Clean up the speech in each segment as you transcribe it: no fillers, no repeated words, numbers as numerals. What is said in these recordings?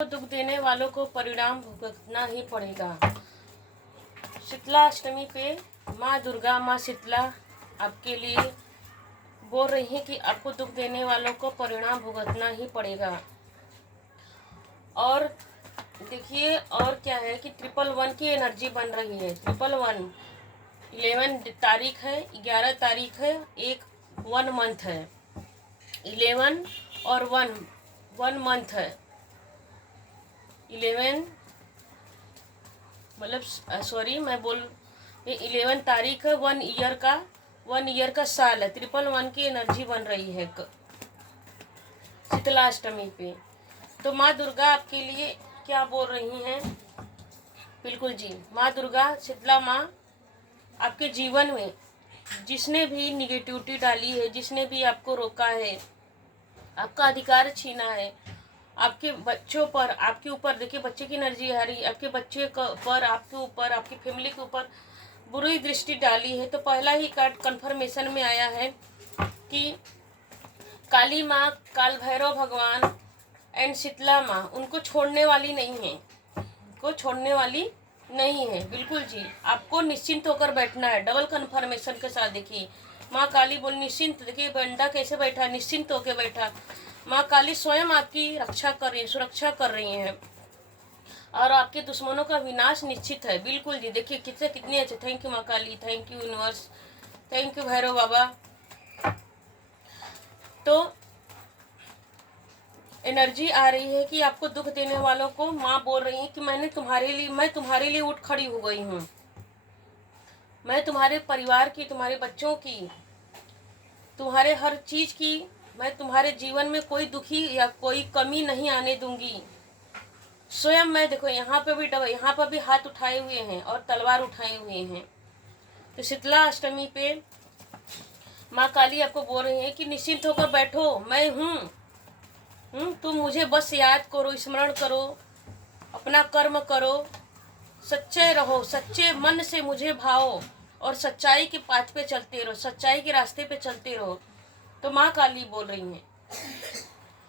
दुख देने वालों को परिणाम भुगतना ही पड़ेगा। शीतला अष्टमी पे माँ दुर्गा, माँ शीतला आपके लिए बोल रही हैं कि आपको दुख देने वालों को परिणाम भुगतना ही पड़ेगा। और देखिए और क्या है कि 111 की एनर्जी बन रही है। 111 11 तारीख है, 11 तारीख है, एक 1 मंथ है। 11 और 1 मंथ है। 11 मतलब सॉरी मैं बोल 11 तारीख है, 1 ईयर का साल है। 111 की एनर्जी बन रही है शीतला अष्टमी पे। तो माँ दुर्गा आपके लिए क्या बोल रही हैं? बिल्कुल जी, माँ दुर्गा शीतला माँ आपके जीवन में जिसने भी निगेटिविटी डाली है, जिसने भी आपको रोका है, आपका अधिकार छीना है, आपके बच्चों पर, आपके ऊपर, देखिए बच्चे की एनर्जी आ रही, आपके बच्चे पर, आपके ऊपर, आपकी फैमिली के ऊपर बुरी दृष्टि डाली है। तो पहला ही कार्ड कंफर्मेशन में आया है कि काली माँ, काल भैरव भगवान एंड शीतला माँ उनको छोड़ने वाली नहीं है, उनको छोड़ने वाली नहीं है। बिल्कुल जी, आपको निश्चिंत होकर बैठना है। डबल कंफर्मेशन के साथ देखिए माँ काली बोल निश्चिंत, देखिए बंदा कैसे बैठा, निश्चिंत होकर बैठा। माँ काली स्वयं आपकी रक्षा कर रही है, सुरक्षा कर रही हैं और आपके दुश्मनों का विनाश निश्चित है। बिल्कुल जी, देखिए कितने अच्छे। थैंक यू माँ Kali, thank you universe, thank you Bhairav Baba. तो एनर्जी आ रही है कि आपको दुख देने वालों को माँ बोल रही है कि मैं तुम्हारे लिए उठ खड़ी हो गई हूँ। मैं तुम्हारे परिवार की, तुम्हारे बच्चों की, तुम्हारे हर चीज की, मैं तुम्हारे जीवन में कोई दुखी या कोई कमी नहीं आने दूंगी। स्वयं मैं, देखो यहाँ पे भी हाथ उठाए हुए हैं और तलवार उठाए हुए हैं। तो शीतला अष्टमी पे माँ काली आपको बोल रही है कि निश्चिंत होकर बैठो, मैं हूँ। तुम मुझे बस याद करो, स्मरण करो, अपना कर्म करो, सच्चे रहो, सच्चे मन से मुझे भाओ और सच्चाई के पाथ पे चलते रहो, सच्चाई के रास्ते पे चलते रहो। तो माँ काली बोल रही हैं।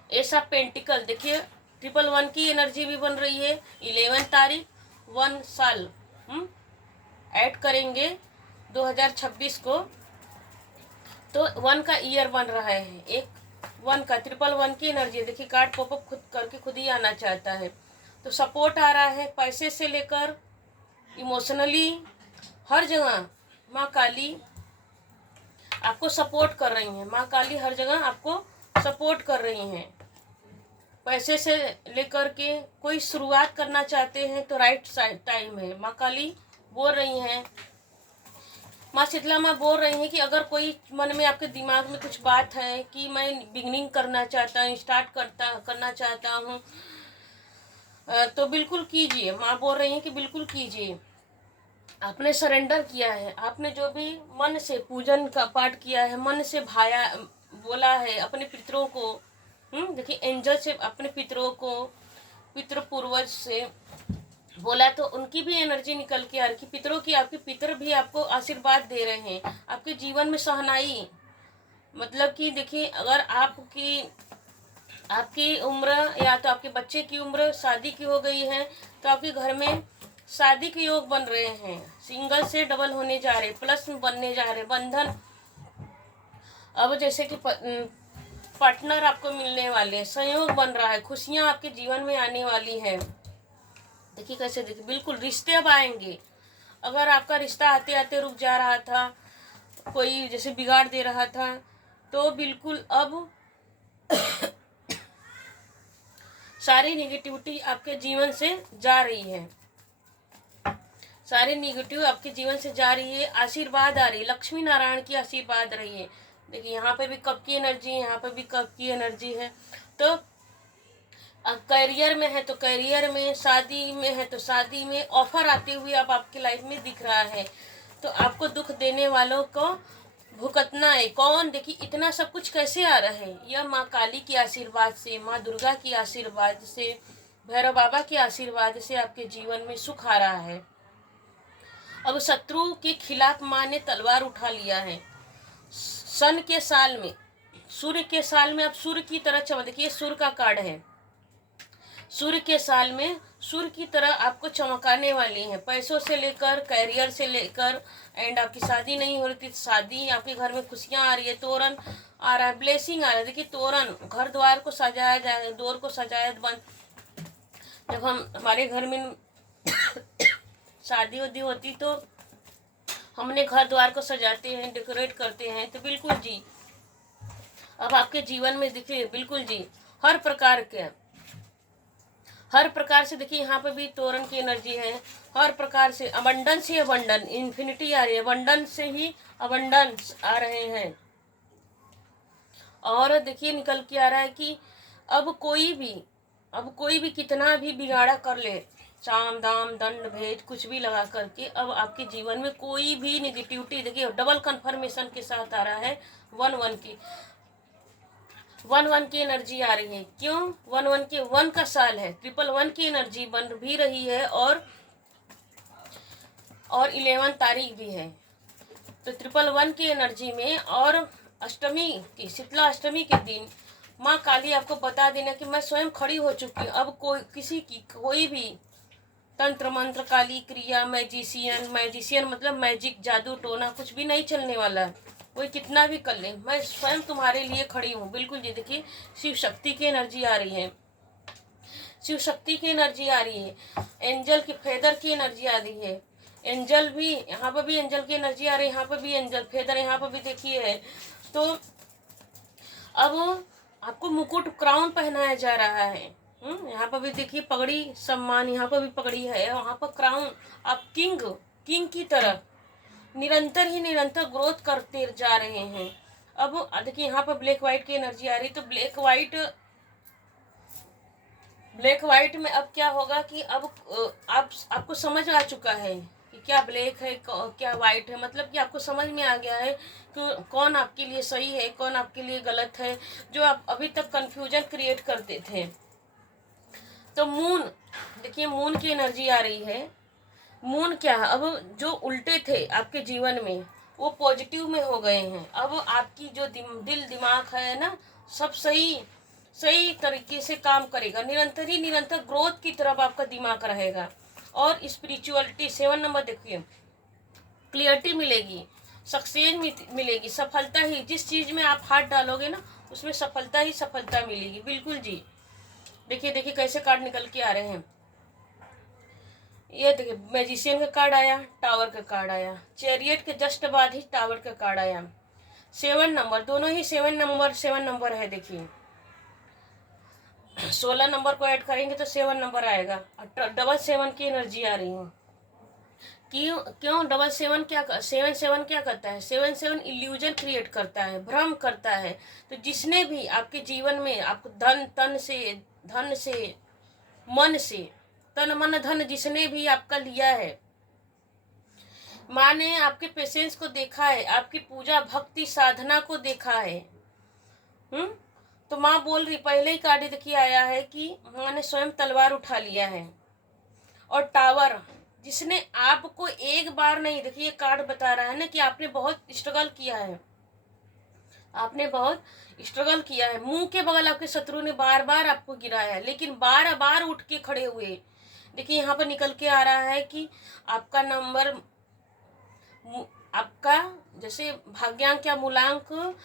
ऐसा पेंटिकल देखिए 111 की एनर्जी भी बन रही है। 11 तारीख 1 साल ऐड करेंगे 2026 को, तो 1 का ईयर बन रहा है। एक 1 का 111 की एनर्जी देखिए, कार्ड पॉपअप खुद करके खुद ही आना चाहता है। तो सपोर्ट आ रहा है, पैसे से लेकर इमोशनली हर जगह माँ काली आपको सपोर्ट कर रही हैं। माँ काली हर जगह आपको सपोर्ट कर रही हैं। पैसे से लेकर के कोई शुरुआत करना चाहते हैं तो राइट टाइम है। माँ काली बोल रही हैं, माँ शीतला माँ बोल रही हैं कि अगर कोई मन में आपके दिमाग में कुछ बात है कि मैं बिगनिंग करना चाहता हूँ, स्टार्ट करना चाहता हूँ, तो बिल्कुल कीजिए। माँ बोल रही हैं कि बिल्कुल कीजिए। आपने सरेंडर किया है, आपने जो भी मन से पूजन का पाठ किया है, मन से भाया बोला है अपने पितरों को, देखिए एंजल से अपने पितरों को, पितृ पूर्वज से बोला, तो उनकी भी एनर्जी निकल के आ रही, पितरों की, आपके पितर भी आपको आशीर्वाद दे रहे हैं। आपके जीवन में सहनाई, मतलब कि देखिए अगर आपकी उम्र या तो आपके बच्चे की उम्र शादी की हो गई है, तो आपके घर में शादी के योग बन रहे हैं। सिंगल से डबल होने जा रहे, प्लस में बनने जा रहे बंधन। अब जैसे कि पार्टनर आपको मिलने वाले, संयोग बन रहा है, खुशियां आपके जीवन में आने वाली है। देखिए कैसे, देखिए बिल्कुल रिश्ते अब आएंगे। अगर आपका रिश्ता आते आते रुक जा रहा था, कोई जैसे बिगाड़ दे रहा था, तो बिल्कुल अब सारी नेगेटिविटी आपके जीवन से जा रही है, सारी नेगेटिव आपके जीवन से जा रही है। आशीर्वाद आ रही है, लक्ष्मी नारायण की आशीर्वाद रही है। देखिए यहाँ पे भी कप की एनर्जी है, यहाँ पे भी कप की एनर्जी है। तो करियर में है तो करियर में, शादी में है तो शादी में ऑफर आते हुए अब आपकी लाइफ में दिख रहा है। तो आपको दुख देने वालों को भुगतना है। कौन, देखिए इतना सब कुछ कैसे आ रहा है? यह माँ काली के आशीर्वाद से, माँ दुर्गा की आशीर्वाद से, भैरव बाबा के आशीर्वाद से आपके जीवन में सुख आ रहा है। अब शत्रु के खिलाफ माँ ने तलवार उठा लिया है। सन के साल में, सूर्य के साल में अब सूर्य की तरह चमक, देखिए सूर्य का कार्ड है। सूर्य के साल में सूर्य की तरह आपको चमकाने वाली हैं, पैसों से लेकर कैरियर से लेकर। एंड आपकी शादी नहीं हो रही थी, शादी, आपके घर में खुशियाँ आ रही है, तोरण आ रहा है, ब्लेसिंग आ रहा है। देखिए तोरण, घर द्वार को सजाया जाए, डोर को सजाया बंद। जब हम हमारे घर में शादी वादी होती तो हमने घर द्वार को सजाते हैं, डेकोरेट करते हैं। तो बिल्कुल जी अब आपके जीवन में देखिए, बिल्कुल जी हर प्रकार से देखिए, यहाँ पे भी तोरण की एनर्जी है। हर प्रकार से अबंडेंस ही अबंडन, इन्फिनिटी आ रही है, अबंडेंस से ही अबंडेंस आ रहे हैं। और देखिए निकल के आ रहा है कि अब कोई भी कितना भी बिगाड़ा कर ले, साम दाम दंड भेद कुछ भी लगा करके, अब आपके जीवन में कोई भी निगेटिविटी, देखिए डबल कंफर्मेशन के साथ आ रहा है। 1-1 की एनर्जी आ रही है। क्यों? 1-1 के 1 का साल है, 1-1 की एनर्जी बन भी रही है और 11 तारीख भी है। तो 1-1 की एनर्जी में और अष्टमी की, शीतला अष्टमी के दिन माँ काली आपको बता देना कि मैं स्वयं खड़ी हो चुकी हूँ। अब कोई भी तंत्र मंत्र, काली क्रिया, मैजिशियन मतलब मैजिक, जादू टोना कुछ भी नहीं चलने वाला है। कोई कितना भी कर ले, मैं स्वयं तुम्हारे लिए खड़ी हूँ। बिल्कुल जी देखिए शिव शक्ति की एनर्जी आ रही है, शिव शक्ति की एनर्जी आ रही है, एंजल की फेदर की एनर्जी आ रही है। एंजल भी, यहाँ पर भी एंजल की एनर्जी आ रही है, यहाँ पर भी एंजल फेदर यहाँ पर भी देखिए है। तो अब आपको मुकुट, क्राउन पहनाया जा रहा है। यहाँ पर भी देखिए पगड़ी, सम्मान, यहाँ पर भी पगड़ी है, वहाँ पर क्राउन। आप किंग की तरह निरंतर ग्रोथ करते जा रहे हैं। अब देखिए यहाँ पर ब्लैक व्हाइट की एनर्जी आ रही, तो ब्लैक व्हाइट में अब क्या होगा कि अब आपको समझ आ चुका है कि क्या ब्लैक है क्या व्हाइट है। मतलब कि आपको समझ में आ गया है कि कौन आपके लिए सही है, कौन आपके लिए गलत है, जो आप अभी तक कंफ्यूजन क्रिएट करते थे। तो मून, देखिए मून की एनर्जी आ रही है। मून क्या है, अब जो उल्टे थे आपके जीवन में वो पॉजिटिव में हो गए हैं। अब आपकी जो दिल दिमाग है ना, सब सही तरीके से काम करेगा। निरंतर ग्रोथ की तरफ आपका दिमाग रहेगा। और स्पिरिचुअलिटी 7 नंबर देखिए, क्लियरिटी मिलेगी, सक्सेस मिलेगी, सफलता ही, जिस चीज में आप हाथ डालोगे ना उसमें सफलता ही सफलता मिलेगी। बिल्कुल जी देखिए कैसे कार्ड निकल के आ रहे हैं। ये देखिए मैजिशियन का कार्ड आया, टावर का कार्ड आया, चैरियट के जस्ट बाद ही टावर का कार्ड आया। 7 नंबर, दोनों ही 7 नंबर है। देखिए 16 नंबर को ऐड करेंगे तो 7 नंबर आएगा। 7 की एनर्जी आ रही है। क्यों 7 क्या करता है? 7 इल्यूजन क्रिएट करता है, भ्रम करता है। तो जिसने भी आपके जीवन में आपको धन से मन से, तन मन धन जिसने भी आपका लिया है, माँ ने आपके पेशेंस को देखा है, आपकी पूजा भक्ति साधना को देखा है। तो माँ बोल रही, पहले ही कार्ड देखिए आया है कि माँ ने स्वयं तलवार उठा लिया है। और टावर, जिसने आपको एक बार नहीं, देखिए कार्ड बता रहा है ना कि आपने बहुत स्ट्रगल किया है, मुंह के बगल आपके शत्रु ने बार बार आपको गिराया है, लेकिन बार बार उठ के खड़े हुए। देखिए यहाँ पर निकल के आ रहा है कि आपका नंबर, आपका जैसे भाग्यांक या मूलांक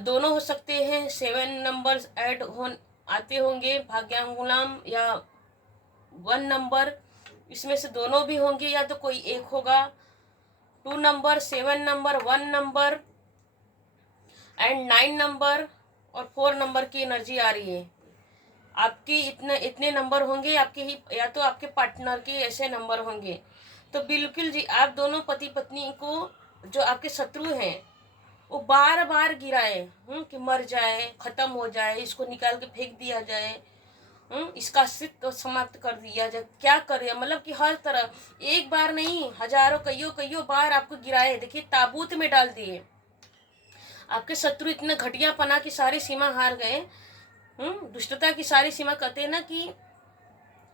दोनों हो सकते हैं। 7 नंबर ऐड आते होंगे, भाग्यांक मूलांक या 1 नंबर, इसमें से दोनों भी होंगे या तो कोई एक होगा। 2 number, 7 number, 1 number and 9 number और 4 नंबर की एनर्जी आ रही है। आपके इतने नंबर होंगे आपके ही, या तो आपके पार्टनर के ऐसे नंबर होंगे। तो बिल्कुल जी आप दोनों पति पत्नी को, जो आपके शत्रु हैं, वो बार बार गिराए कि मर जाए, खत्म हो जाए, इसको निकाल के फेंक दिया जाए, इसका अस्तित्व समाप्त कर दिया जाए। क्या करे, मतलब कि हर तरह, एक बार नहीं, हजारों कईयों बार आपको गिराए। देखिए ताबूत में डाल दिए। आपके शत्रु इतने घटिया पना की सारी सीमा हार गए, दुष्टता की सारी सीमा कहते हैं ना कि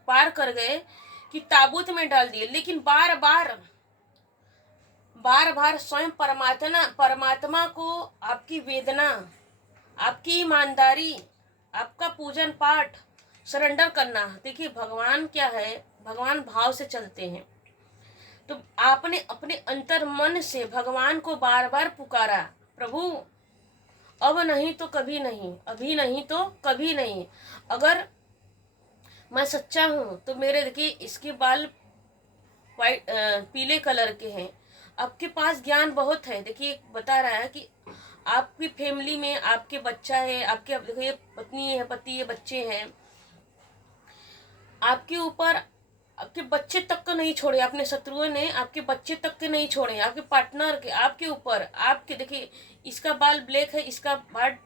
पार कर गए, कि ताबूत में डाल दिए। लेकिन बार बार स्वयं परमात्मा को आपकी वेदना, आपकी ईमानदारी, आपका पूजन पाठ सरेंडर करना। देखिए भगवान क्या है, भगवान भाव से चलते हैं। तो आपने अपने अंतर मन से भगवान को बार बार पुकारा, प्रभु अब नहीं तो कभी नहीं, अभी नहीं तो कभी नहीं। अगर मैं सच्चा हूँ तो मेरे देखिए इसके बाल वाइट पीले कलर के हैं, आपके पास ज्ञान बहुत है। देखिए बता रहा है कि आपकी फैमिली में आपके बच्चा है, आपके देखिए पत्नी है, पति है, बच्चे हैं, आपके ऊपर आपके बच्चे तक को नहीं छोड़े, अपने शत्रुओं ने आपके बच्चे तक के नहीं छोड़े, आपके पार्टनर के, आपके ऊपर, आपके देखिए इसका बाल ब्लैक है, इसका बाल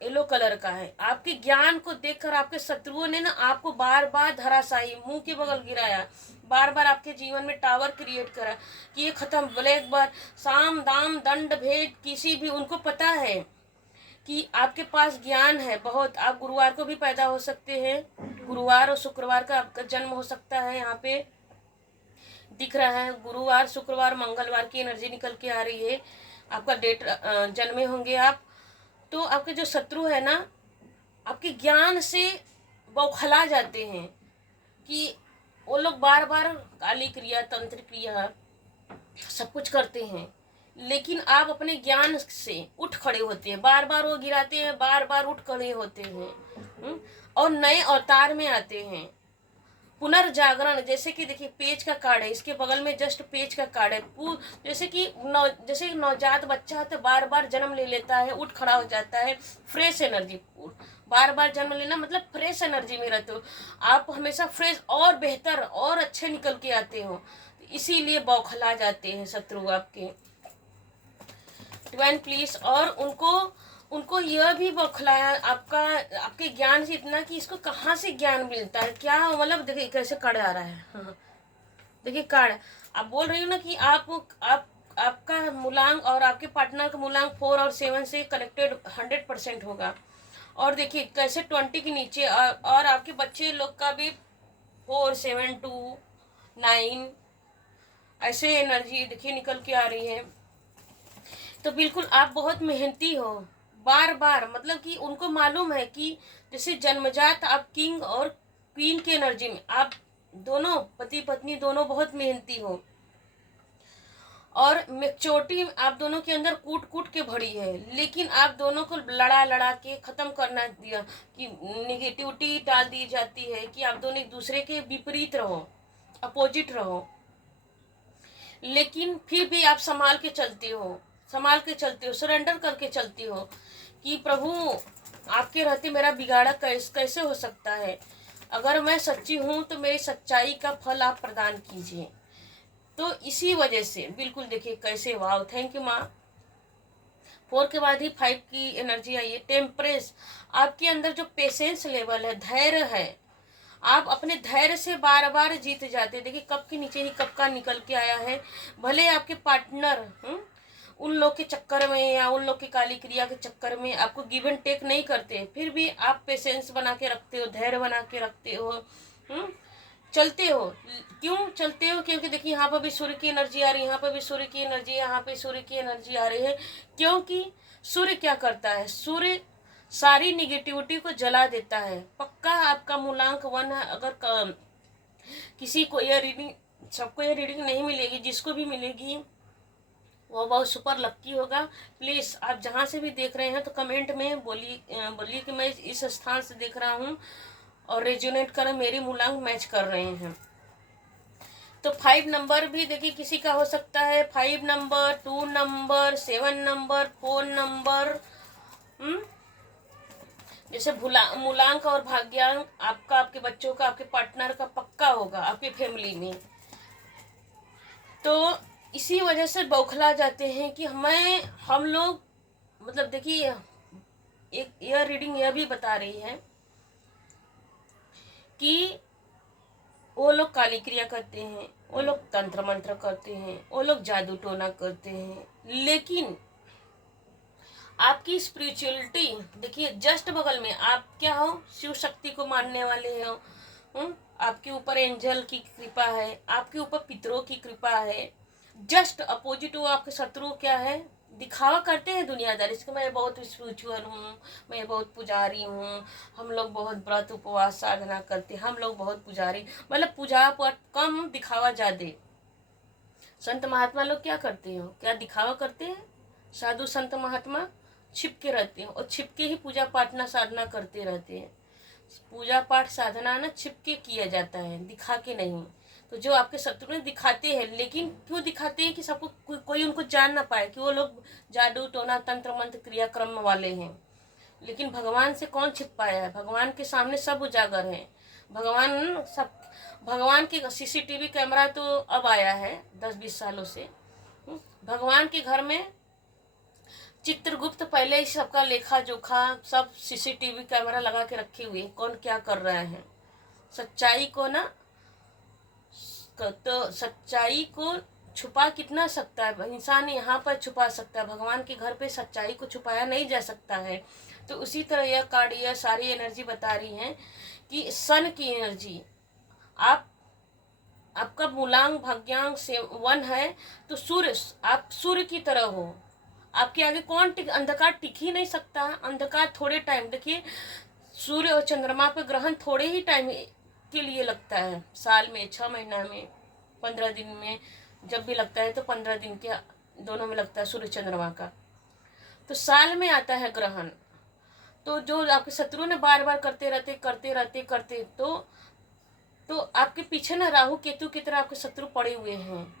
येलो कलर का है। आपके ज्ञान को देखकर आपके शत्रुओं ने ना आपको बार बार धराशायी मुंह के बगल गिराया, बार बार आपके जीवन में टावर क्रिएट करा कि ये खत्म, ब्लैक बार साम दाम दंड भेद किसी भी, उनको पता है कि आपके पास ज्ञान है बहुत। आप गुरुवार को भी पैदा हो सकते हैं, गुरुवार और शुक्रवार का आपका जन्म हो सकता है, यहाँ पे दिख रहा है गुरुवार शुक्रवार मंगलवार की एनर्जी निकल के आ रही है, आपका डेट जन्मे होंगे आप। तो आपके जो शत्रु है ना, आपके ज्ञान से बौखला जाते हैं कि वो लोग बार बार काली क्रिया तंत्र क्रिया सब कुछ करते हैं, लेकिन आप अपने ज्ञान से उठ खड़े होते हैं, बार बार वो गिराते हैं, बार बार उठ खड़े होते हैं और नए अवतार में आते हैं। पुनर्जागरण, जैसे कि देखिए पेज का कार्ड है, इसके बगल में जस्ट पेज का कार्ड है। जैसे कि जैसे नवजात बच्चा है तो बार बार जन्म ले लेता है, उठ खड़ा हो जाता है, फ्रेश एनर्जी, बार बार जन्म लेना मतलब फ्रेश एनर्जी में रहते हो आप, हमेशा फ्रेश और बेहतर और अच्छे निकल के आते हो, इसीलिए बौखला जाते हैं शत्रु आपके। डिवाइन प्लीज, और उनको यह भी बौखलाया आपका, आपके ज्ञान से इतना कि इसको कहाँ से ज्ञान मिलता है, क्या मतलब। देखिए कैसे कार्ड आ रहा है, हाँ देखिए कार्ड, आप बोल रही हो ना कि आप आपका मूलांक और आपके पार्टनर का मूलांक 4 और 7 से कनेक्टेड 100% होगा। और देखिए कैसे 20 के नीचे, और आपके बच्चे लोग का भी 4 7 2 9 ऐसे एनर्जी देखिए निकल के आ रही है। तो बिल्कुल आप बहुत मेहनती हो, बार बार मतलब कि उनको मालूम है कि जैसे जन्मजात आप किंग और क्वीन की एनर्जी में, आप दोनों पति पत्नी दोनों बहुत मेहनती हो, और मैच्योरिटी आप दोनों के अंदर कूट कूट के भरी है, लेकिन आप दोनों को लड़ा लड़ा के खत्म करना दिया कि निगेटिविटी डाल दी जाती है कि आप दोनों एक दूसरे के विपरीत रहो, अपोजिट रहो, लेकिन फिर भी आप संभाल के चलते हो, संभाल के चलते हो, सरेंडर करके चलती हो कि प्रभु आपके रहते मेरा बिगाड़ा कैसे हो सकता है, अगर मैं सच्ची हूँ तो मेरी सच्चाई का फल आप प्रदान कीजिए। तो इसी वजह से बिल्कुल देखिए कैसे, वाव, थैंक यू माँ। 4 के बाद ही 5 की एनर्जी आई है, टेम्परेंस, आपके अंदर जो पेशेंस लेवल है, धैर्य है, आप अपने धैर्य से बार बार जीत जाते। देखिए कप के नीचे ही कप का निकल के आया है, भले आपके पार्टनर उन लोग के चक्कर में या उन लोग की काली क्रिया के चक्कर में आपको गिव एंड टेक नहीं करते, फिर भी आप पेशेंस बना के रखते हो, धैर्य बना के रखते हो, चलते हो। क्यों चलते हो? क्योंकि देखिए यहाँ पर भी सूर्य की एनर्जी आ रही है, यहाँ पर भी सूर्य की एनर्जी, यहाँ पे सूर्य की एनर्जी आ रही है। क्योंकि सूर्य क्या करता है, सूर्य सारी निगेटिविटी को जला देता है। पक्का आपका मूलांक 1 है। अगर किसी को यह रीडिंग, सबको यह रीडिंग नहीं मिलेगी, जिसको भी मिलेगी वो बहुत सुपर लक्की होगा। प्लीज़ आप जहाँ से भी देख रहे हैं तो कमेंट में बोलिए कि मैं इस स्थान से देख रहा हूँ और रेजोनेट कर मेरी मूलांक मैच कर रहे हैं। तो 5 नंबर भी देखिए किसी का हो सकता है, 5 नंबर, 2 नंबर, 7 नंबर, 4 नंबर, जैसे मूलांक और भाग्यांक आपका, आपके बच्चों का, आपके पार्टनर का पक्का होगा आपकी फैमिली में। तो इसी वजह से बौखला जाते हैं कि हम लोग मतलब देखिए एक यह रीडिंग यह भी बता रही है कि वो लोग काली क्रिया करते हैं, वो लोग तंत्र मंत्र करते हैं, वो लोग जादू टोना करते हैं, लेकिन आपकी स्पिरिचुअलिटी देखिए जस्ट बगल में आप क्या हो, शिव शक्ति को मानने वाले हो, आपके ऊपर एंजल की कृपा है, आपके ऊपर पितरों की कृपा है। जस्ट अपोजिट वो आपके शत्रु क्या है, दिखावा करते हैं दुनियादार, इसको मैं बहुत स्पिरिचुअल हूँ, मैं बहुत पुजारी हूँ, हम लोग बहुत व्रत उपवास साधना करते हैं, हम लोग बहुत पुजारी, मतलब पूजा पाठ कम, दिखावा ज़्यादा। संत महात्मा लोग क्या करते हो, क्या दिखावा करते हैं? साधु संत महात्मा छिपके रहते हैं और छिपके ही पूजा पाठ ना साधना करते रहते हैं। पूजा पाठ साधना ना छिपके किया जाता है, दिखा के नहीं। तो जो आपके शत्रु ने दिखाते हैं, लेकिन क्यों दिखाते हैं? कि सबको कोई उनको जान ना पाए कि वो लोग जादू टोना तंत्र मंत्र क्रियाक्रम वाले हैं। लेकिन भगवान से कौन छिप पाया है? भगवान के सामने सब उजागर है। भगवान सब, भगवान के सीसीटीवी कैमरा तो अब आया है 10-20 सालों से। भगवान के घर में चित्रगुप्त पहले ही सबका लेखा जोखा, सब सीसीटीवी कैमरा लगा के रखे हुए, कौन क्या कर रहा है। सच्चाई को ना, तो सच्चाई को छुपा कितना सकता है इंसान, यहाँ पर छुपा सकता है, भगवान के घर पे सच्चाई को छुपाया नहीं जा सकता है। तो उसी तरह यह कार्ड, यह सारी एनर्जी बता रही है कि सन की एनर्जी, आपका मूलांग भाग्यांग से 1 है, तो सूर्य, आप सूर्य की तरह हो। आपके आगे कौन अंधकार टिक ही नहीं सकता। अंधकार थोड़े टाइम, देखिए सूर्य और चंद्रमा पे ग्रहण थोड़े ही टाइम के लिए लगता है, साल में 6 महीना में 15 दिन में, जब भी लगता है तो 15 दिन के दोनों में लगता है सूर्य चंद्रमा का। तो साल में आता है ग्रहण। तो जो आपके शत्रु ने बार बार करते तो आपके पीछे ना राहु केतु की तरह आपके शत्रु पड़े हुए हैं,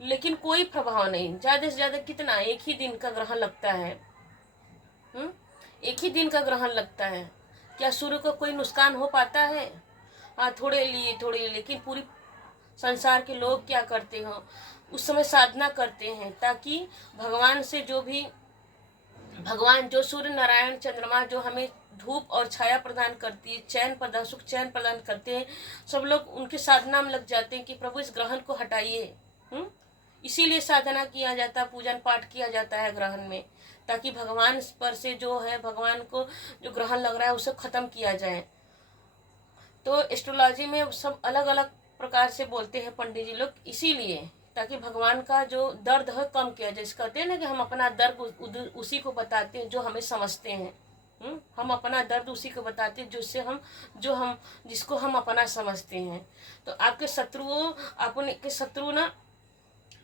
लेकिन कोई प्रभाव नहीं। ज्यादा से ज्यादा कितना, एक ही दिन का ग्रहण लगता है। एक ही दिन का ग्रहण लगता है। क्या सूर्य को कोई नुकसान हो पाता है? हाँ, थोड़े लिए, लेकिन पूरी संसार के लोग क्या करते हो, उस समय साधना करते हैं, ताकि भगवान से जो भी, भगवान जो सूर्य नारायण चंद्रमा जो हमें धूप और छाया प्रदान करती है, चैन प्रदान, सुख चैन प्रदान करते हैं, सब लोग उनके साधना में लग जाते हैं कि प्रभु इस ग्रहण को हटाइए। इसीलिए साधना किया जाता है, पूजन पाठ किया जाता है ग्रहण में, ताकि भगवान पर से जो है, भगवान को जो ग्रहण लग रहा है उसे खत्म किया जाए। तो एस्ट्रोलॉजी में सब अलग अलग प्रकार से बोलते हैं पंडित जी लोग, इसीलिए ताकि भगवान का जो दर्द है कम किया जाए। कहते हैं ना कि हम अपना दर्द उसी को बताते हैं जो हमें समझते हैं। हम अपना दर्द उसी को बताते हैं जिसको हम अपना समझते हैं। तो आपके शत्रुओं, अपने के शत्रु ना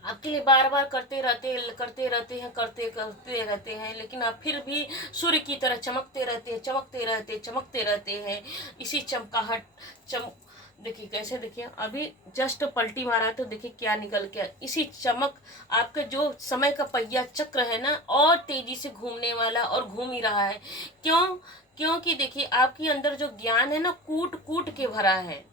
आपके लिए बार बार करते रहते हैं, लेकिन आप फिर भी सूर्य की तरह चमकते रहते हैं। इसी चमकाहट देखिए कैसे, देखिए अभी जस्ट पलटी मारा तो देखिए क्या निकल गया। इसी चमक, आपका जो समय का पहिया चक्र है ना, और तेजी से घूमने वाला, और घूम ही रहा है। क्योंकि देखिए आपके अंदर जो ज्ञान है ना, कूट कूट के भरा है।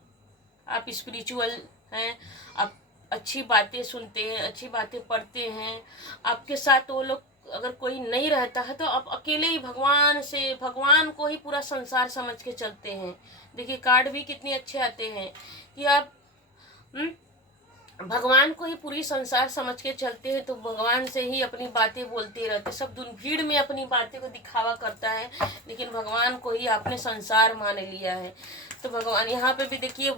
आप स्पिरिचुअल हैं, आप अच्छी बातें सुनते हैं, अच्छी बातें पढ़ते हैं। आपके साथ वो लोग अगर कोई नहीं रहता है तो आप अकेले ही भगवान को ही पूरा संसार समझ के चलते हैं। देखिए कार्ड भी कितने अच्छे आते हैं कि आप भगवान को ही पूरी संसार समझ के चलते हैं, तो भगवान से ही अपनी बातें बोलते रहते। सब भीड़ में अपनी बातें को दिखावा करता है, लेकिन भगवान को ही आपने संसार मान लिया है। तो भगवान यहाँ पे भी देखिए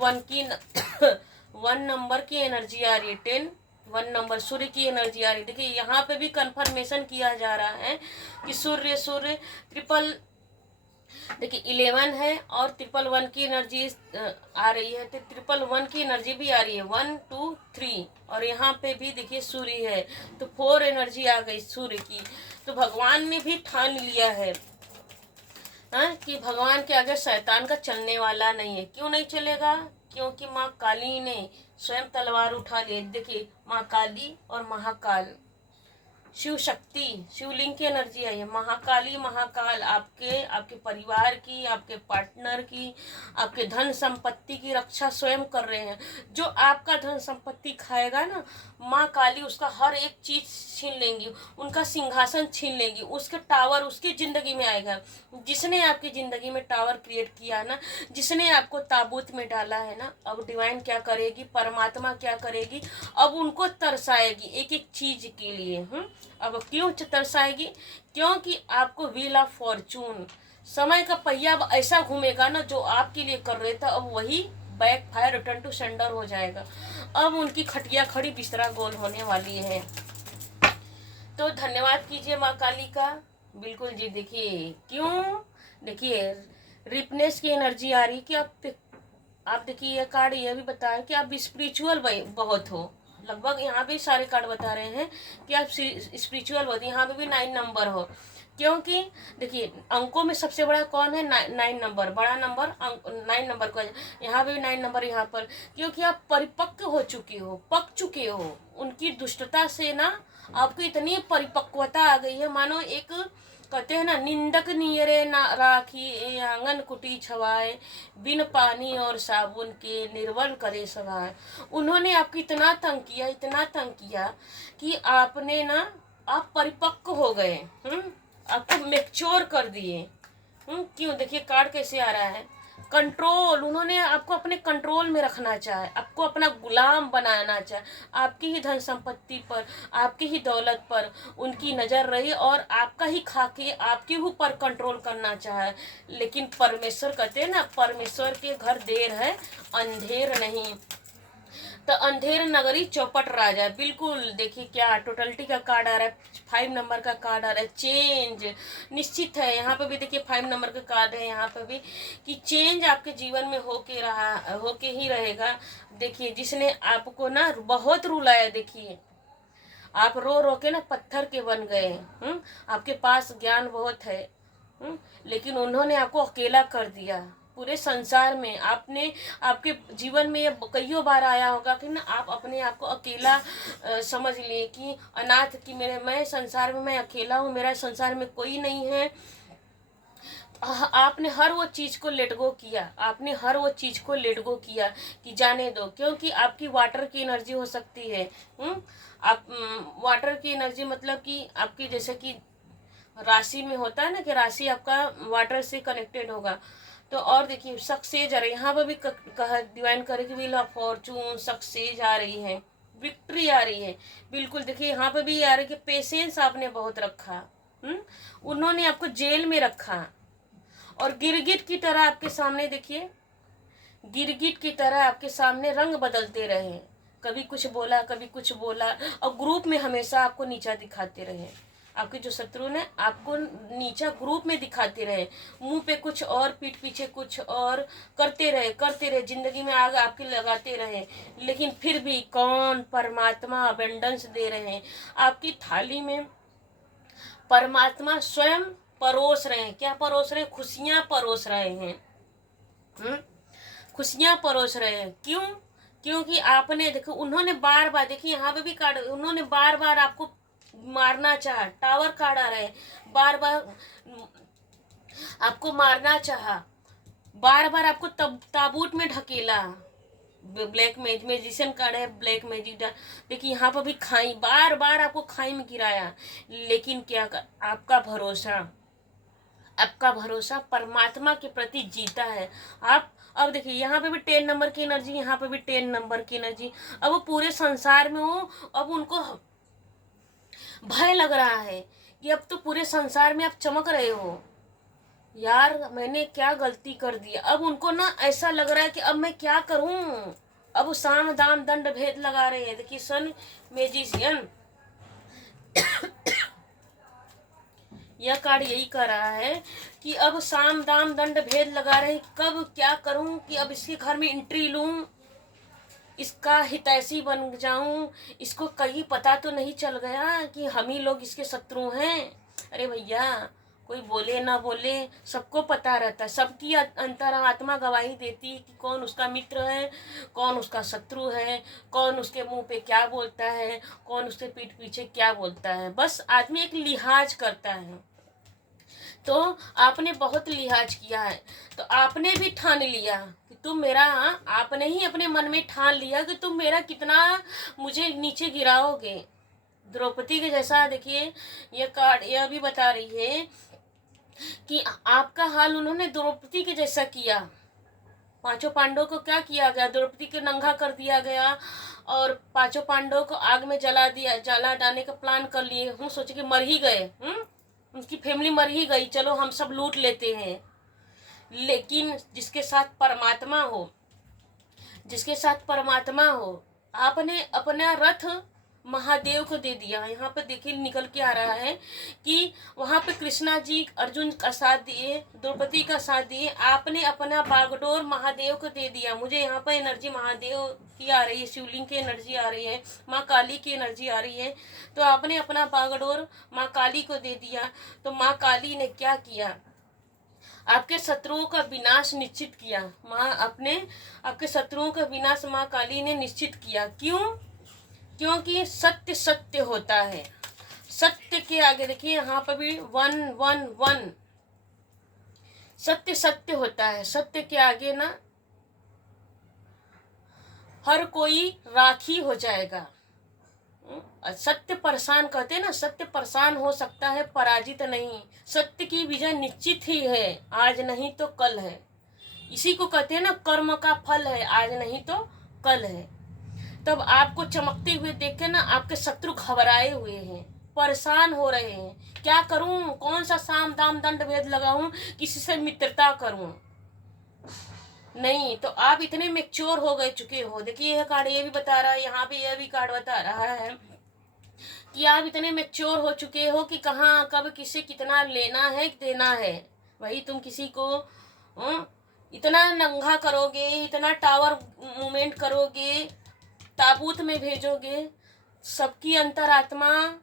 1 नंबर की एनर्जी आ रही है, 1 नंबर सूर्य की एनर्जी आ रही है। देखिए यहाँ पे भी कंफर्मेशन किया जा रहा है कि सूर्य ट्रिपल, देखिए 11 है और 111 की एनर्जी आ रही है, तो 111 की एनर्जी भी आ रही है, 1 2 3, और यहाँ पे भी देखिए सूर्य है, तो 4 एनर्जी आ गई सूर्य की। तो भगवान ने भी ठान लिया है कि भगवान के आगे शैतान का चलने वाला नहीं है। क्यों नहीं चलेगा? क्योंकि माँ काली ने स्वयं तलवार उठा ली। देखिए माँ काली और महाकाल, शिव शक्ति, शिवलिंग की एनर्जी आई है। महाकाली महाकाल आपके परिवार की, आपके पार्टनर की, आपके धन संपत्ति की रक्षा स्वयं कर रहे हैं। जो आपका धन संपत्ति खाएगा ना, माँ काली उसका हर एक चीज छीन लेंगी, उनका सिंहासन छीन लेंगी, उसके टावर उसकी जिंदगी में आएगा। जिसने आपकी जिंदगी में टावर क्रिएट किया ना, जिसने आपको ताबूत में डाला है ना, अब डिवाइन क्या करेगी, परमात्मा क्या करेगी, अब उनको तरसाएगी एक एक चीज के लिए। अब क्यों तरसाएगी? क्योंकि आपको व्हील ऑफ फॉर्चून, समय का पहिया अब ऐसा घूमेगा ना, जो आपके लिए कर रहे था अब वही backfire, return to sender हो जाएगा। अब उनकी खटिया खड़ी बिस्तरा गोल होने वाली है। तो धन्यवाद कीजिए माँ काली का। बिल्कुल जी, देखिए क्यों, देखिए रिपनेस की एनर्जी आ रही कि आप देखिए ये कार्ड ये भी बता है कि आप स्पिरिचुअल बहुत हो। लगभग यहाँ भी सारे कार्ड बता रहे हैं कि आप स्पिरिचुअल बहुत, यहाँ पे भी 9 नंबर हो। क्योंकि देखिए अंकों में सबसे बड़ा कौन है, 9 नंबर, बड़ा नंबर 9 नंबर को। यहाँ पे भी 9 नंबर यहाँ पर, क्योंकि आप परिपक्व हो चुके हो, पक चुके हो उनकी दुष्टता से ना। आपको इतनी परिपक्वता आ गई है, मानो एक कहते हैं ना, निंदक नियरे ना राखी ए आंगन कुटी छवाए, बिन पानी और साबुन के निर्बल करे सवाए। उन्होंने आपको इतना तंग किया, इतना तंग किया कि आपने ना, आप परिपक्व हो गए। आपको मैच्योर कर दिए। क्यों, देखिए कार्ड कैसे आ रहा है, कंट्रोल। उन्होंने आपको अपने कंट्रोल में रखना चाहे, आपको अपना गुलाम बनाना चाहे। आपकी ही धन संपत्ति पर, आपकी ही दौलत पर उनकी नजर रही और आपका ही खा के आपके ऊपर कंट्रोल करना चाहे। लेकिन परमेश्वर कहते हैं ना, परमेश्वर के घर देर है अंधेर नहीं। तो अंधेर नगरी चौपट राजा। बिल्कुल, देखिए क्या टोटलिटी का कार्ड आ रहा है, 5 नंबर का कार्ड आ रहा है, चेंज निश्चित है। यहाँ पे भी देखिए 5 नंबर का कार्ड है यहाँ पे भी, कि चेंज आपके जीवन में होके ही रहेगा। देखिए जिसने आपको ना बहुत रुलाया, देखिए आप रो रो के ना पत्थर के बन गए। आपके पास ज्ञान बहुत है, लेकिन उन्होंने आपको अकेला कर दिया। पूरे संसार में आपने, आपके जीवन में ये कईयों बार आया होगा कि ना आप अपने आप को अकेला समझ लिए कि अनाथ, कि मैं संसार में मैं अकेला हूँ, मेरा संसार में कोई नहीं है। आपने हर वो चीज को लेट गो किया, आपने हर वो चीज को लेट गो किया कि जाने दो, क्योंकि आपकी वाटर की एनर्जी हो सकती है। आप वाटर की एनर्जी मतलब कि आपकी, जैसे कि राशि में होता है ना कि राशि आपका वाटर से कनेक्टेड होगा। तो और देखिए सक्सेस आ रही है यहाँ पर भी, कहा डिवाइन करे कि व्हील ऑफ फॉर्चून, सक्सेस आ रही है, विक्ट्री आ रही है। बिल्कुल देखिए यहाँ पे भी आ रही है कि पेशेंस आपने बहुत रखा। उन्होंने आपको जेल में रखा और गिरगिट की तरह आपके सामने, देखिए गिरगिट की तरह आपके सामने रंग बदलते रहे। कभी कुछ बोला, कभी कुछ बोला, और ग्रुप में हमेशा आपको नीचा दिखाते रहे। आपके जो शत्रु ने आपको नीचा ग्रुप में दिखाते रहे, मुंह पे कुछ और, पीठ पीछे कुछ और करते रहे, जिंदगी में आग आपके लगाते रहे। लेकिन फिर भी कौन, परमात्मा अबेंडेंस दे रहे हैं आपकी थाली में। परमात्मा स्वयं परोस रहे हैं। क्या परोस रहे हैं? खुशियां परोस रहे हैं। खुशियां परोस रहे हैं। क्यों? क्योंकि आपने देखो, उन्होंने बार बार, देखिए यहाँ पे भी कार्ड, उन्होंने बार बार आपको मारना चाहा। टावर कार्ड आ रहा है, बार बार आपको मारना चाहा, बार बार आपको ताबूत में ढकेला। ब्लैक मैजिशियन कार्ड है, ब्लैक मैजिक। देखिए यहाँ पर भी खाई, बार बार आपको खाई में गिराया। लेकिन क्या आपका भरोसा परमात्मा के प्रति जीता है। आप अब देखिए यहाँ पे भी 10 नंबर की एनर्जी, यहाँ पे भी 10 नंबर की एनर्जी। अब वो पूरे संसार में हो, अब उनको भय लग रहा है कि अब तो पूरे संसार में आप चमक रहे हो, यार मैंने क्या गलती कर दी। अब उनको ना ऐसा लग रहा है कि अब मैं क्या करूं। अब साम दाम दंड भेद लगा रहे हैं। देखिए सन मैजिशियन, यह कार्ड यही कर रहा है कि अब साम दाम दंड भेद लगा रहे हैं। कब क्या करूं कि अब इसके घर में एंट्री लूं, इसका हितैषी बन जाऊं, इसको कहीं पता तो नहीं चल गया कि हम ही लोग इसके शत्रु हैं। अरे भैया, कोई बोले ना बोले, सबको पता रहता है, सबकी अंतरात्मा गवाही देती है कि कौन उसका मित्र है, कौन उसका शत्रु है, कौन उसके मुंह पे क्या बोलता है, कौन उसके पीठ पीछे क्या बोलता है। बस आदमी एक लिहाज करता है। तो आपने बहुत लिहाज किया है, तो आपने भी ठान लिया कि तुम मेरा, आपने ही अपने मन में ठान लिया कि तुम मेरा कितना मुझे नीचे गिराओगे। द्रौपदी के जैसा देखिए यह कार्ड यह भी बता रही है कि आपका हाल उन्होंने द्रौपदी के जैसा किया। 5 पांडवों को क्या किया गया? द्रौपदी को नंगा कर दिया गया और 5 पांडवों को आग में जला डालने का प्लान कर लिए। सोचे कि मर ही गए, उनकी फैमिली मर ही गई, चलो हम सब लूट लेते हैं। लेकिन जिसके साथ परमात्मा हो, जिसके साथ परमात्मा हो, आपने अपना रथ महादेव को दे दिया। यहाँ पे देखिए निकल के आ रहा है कि वहाँ पे कृष्णा जी अर्जुन का साथ दिए, द्रौपदी का साथ दिए, आपने अपना बागडोर महादेव को दे दिया। मुझे यहाँ पर एनर्जी महादेव की आ रही है, शिवलिंग की एनर्जी आ रही है, माँ काली की एनर्जी आ रही है। तो आपने अपना बागडोर माँ काली को दे दिया। तो माँ काली ने क्या किया, आपके शत्रुओं का विनाश निश्चित किया। आपके शत्रुओं का विनाश माँ काली ने निश्चित किया। क्यों? क्योंकि सत्य सत्य होता है। सत्य के आगे देखिए यहाँ पर भी 111, सत्य सत्य होता है। सत्य के आगे ना हर कोई राखी हो जाएगा। सत्य परेशान कहते हैं ना, सत्य परेशान हो सकता है, पराजित नहीं। सत्य की विजय निश्चित ही है, आज नहीं तो कल है। इसी को कहते हैं ना, कर्म का फल है, आज नहीं तो कल है। तब आपको चमकते हुए देख के ना आपके शत्रु घबराए हुए हैं, परेशान हो रहे हैं। क्या करूं, कौन सा साम दाम दंड भेद लगाऊं, किसी से मित्रता करूं? नहीं, तो आप इतने मैच्योर हो गए चुके हो। देखिए यह कार्ड ये भी बता रहा है, यहाँ पे यह भी कार्ड बता रहा है कि आप इतने मैच्योर हो चुके हो कि कहाँ कब किसे कितना लेना है देना है। वही तुम किसी को इतना नंगा करोगे, इतना टावर मूवमेंट करोगे, ताबूत में भेजोगे। सबकी अंतरात्मा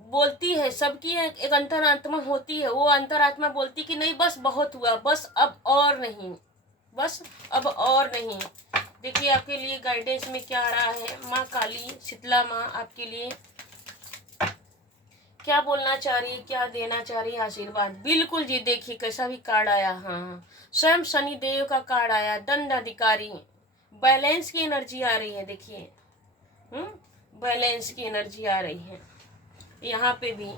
बोलती है, सबकी एक अंतरात्मा होती है, वो अंतरात्मा बोलती कि नहीं बस बहुत हुआ, बस अब और नहीं, बस अब और नहीं। देखिए आपके लिए गाइडेंस में क्या आ रहा है। माँ काली शीतला माँ आपके लिए क्या बोलना चाह रही है, क्या देना चाह रही है आशीर्वाद। बिल्कुल जी, देखिए कैसा भी कार्ड आया। हाँ, स्वयं शनिदेव का कार्ड आया, दंडाधिकारी। बैलेंस की एनर्जी आ रही है। देखिए बैलेंस की एनर्जी आ रही है। यहाँ पे भी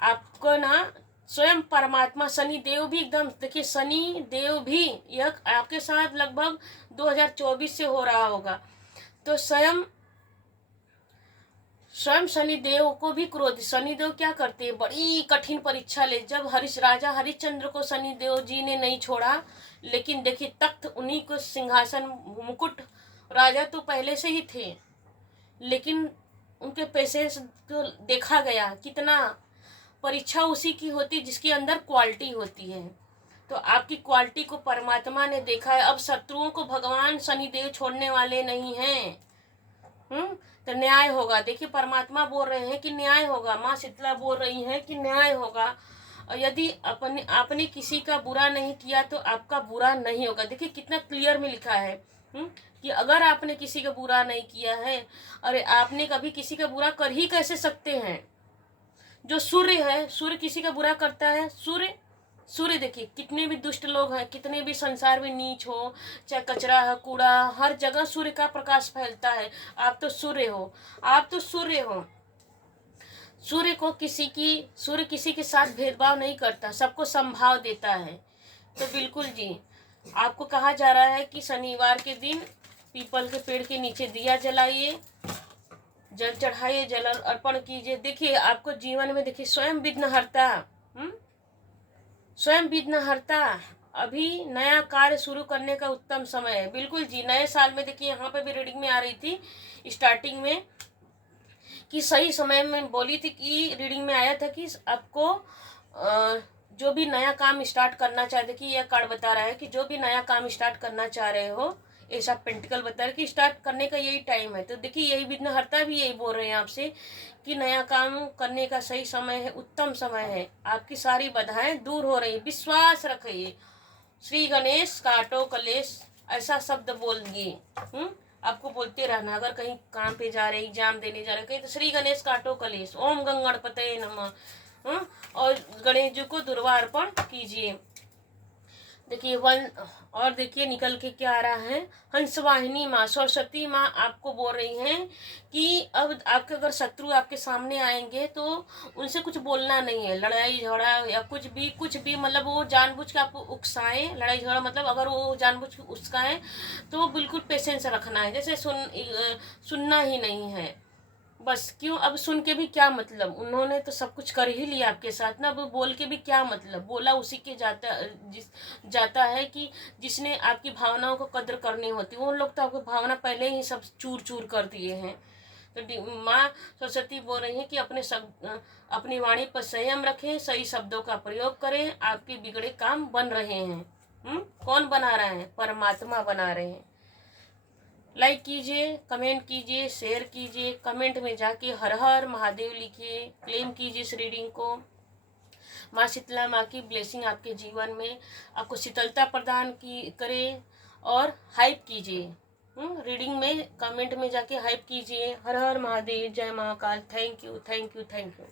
आपको ना स्वयं परमात्मा शनि देव भी एकदम, देखिए शनि देव भी यह आपके साथ लगभग 2024 से हो रहा होगा। तो स्वयं शनि देव को भी क्रोध। शनि देव क्या करते हैं, बड़ी कठिन परीक्षा ले। जब राजा हरिश्चंद्र को शनि देव जी ने नहीं छोड़ा, लेकिन देखिए तख्त उन्हीं को, सिंहासन मुकुट, राजा तो पहले से ही थे, लेकिन उनके पेशेंस को देखा गया। कितना परीक्षा उसी की होती जिसके अंदर क्वालिटी होती है। तो आपकी क्वालिटी को परमात्मा ने देखा है। अब शत्रुओं को भगवान शनिदेव छोड़ने वाले नहीं हैं। तो न्याय होगा। देखिए परमात्मा बोल रहे हैं कि न्याय होगा, माँ शीतला बोल रही हैं कि न्याय होगा। और यदि आपने किसी का बुरा नहीं किया तो आपका बुरा नहीं होगा। देखिए कितना क्लियर में लिखा है कि अगर आपने किसी का बुरा नहीं किया है, अरे आपने कभी किसी का बुरा कर ही कैसे सकते हैं। जो सूर्य है, सूर्य किसी का बुरा करता है? सूर्य देखिए कितने भी दुष्ट लोग हैं, कितने भी संसार में नीच हो, चाहे कचरा है, कूड़ा, हर जगह सूर्य का प्रकाश फैलता है। आप तो सूर्य हो, आप तो सूर्य हो। सूर्य किसी के साथ भेदभाव नहीं करता, सबको संभाव देता है। तो बिल्कुल जी, आपको कहा जा रहा है कि शनिवार के दिन पीपल के पेड़ के नीचे दिया जलाइए, जल चढ़ाइए, जल अर्पण कीजिए। देखिए आपको जीवन में देखिए स्वयं विघ्नहर्ता, स्वयं विघ्नहर्ता, अभी नया कार्य शुरू करने का उत्तम समय है। बिल्कुल जी, नए साल में देखिए यहाँ पे भी रीडिंग में आ रही थी स्टार्टिंग में कि सही समय में बोली थी कि रीडिंग में आया था कि आपको जो भी नया काम स्टार्ट करना चाहते, कि यह कार्ड बता रहा है कि जो भी नया काम स्टार्ट करना चाह रहे हो, ऐसा पेंटिकल बता रहा है कि स्टार्ट करने का यही टाइम है। तो देखिए यही विघ्नहर्ता भी यही बोल रहे हैं आपसे कि नया काम करने का सही समय है, उत्तम समय है। आपकी सारी बाधाएं दूर हो रही, विश्वास रखिए। श्री गणेश काटो कलेश, ऐसा शब्द बोल दिए। आपको बोलते रहना। अगर कहीं काम पे जा रहे, एग्जाम देने जा रहे कहीं, तो श्री गणेश काटो कलेश, ओम गंगणपतये नमः, और गणेश जी को दुर्वा अर्पण कीजिए। देखिए और देखिए निकल के क्या आ रहा है, हंसवाहिनी माँ, सरस्वती माँ आपको बोल रही हैं कि अब आपके अगर शत्रु आपके सामने आएंगे तो उनसे कुछ बोलना नहीं है। लड़ाई झगड़ा या कुछ भी मतलब वो जानबूझ के आपको उकसाएं, लड़ाई झगड़ा मतलब अगर वो जानबूझ के उकसाएं तो बिल्कुल पेशेंस रखना है। जैसे सुनना ही नहीं है बस। क्यों, अब सुन के भी क्या मतलब, उन्होंने तो सब कुछ कर ही लिया आपके साथ ना, अब बोल के भी क्या मतलब। बोला उसी के जाता है कि जिसने आपकी भावनाओं को कद्र करनी होती है। उन लोग तो आपकी भावना पहले ही सब चूर चूर कर दिए हैं। तो माँ सरस्वती बोल रही हैं कि अपनी वाणी पर संयम रखें, सही शब्दों का प्रयोग करें, आपके बिगड़े काम बन रहे हैं। कौन बना रहा है? परमात्मा बना रहे हैं। लाइक कीजिए, कमेंट कीजिए, शेयर कीजिए, कमेंट में जाके हर हर महादेव लिखिए, क्लेम कीजिए इस रीडिंग को। माँ शीतला माँ की ब्लेसिंग आपके जीवन में आपको शीतलता प्रदान की करे और हाइप कीजिए। रीडिंग में कमेंट में जाके हाइप कीजिए। हर हर महादेव, जय Mahakal. Thank you, thank you, thank you.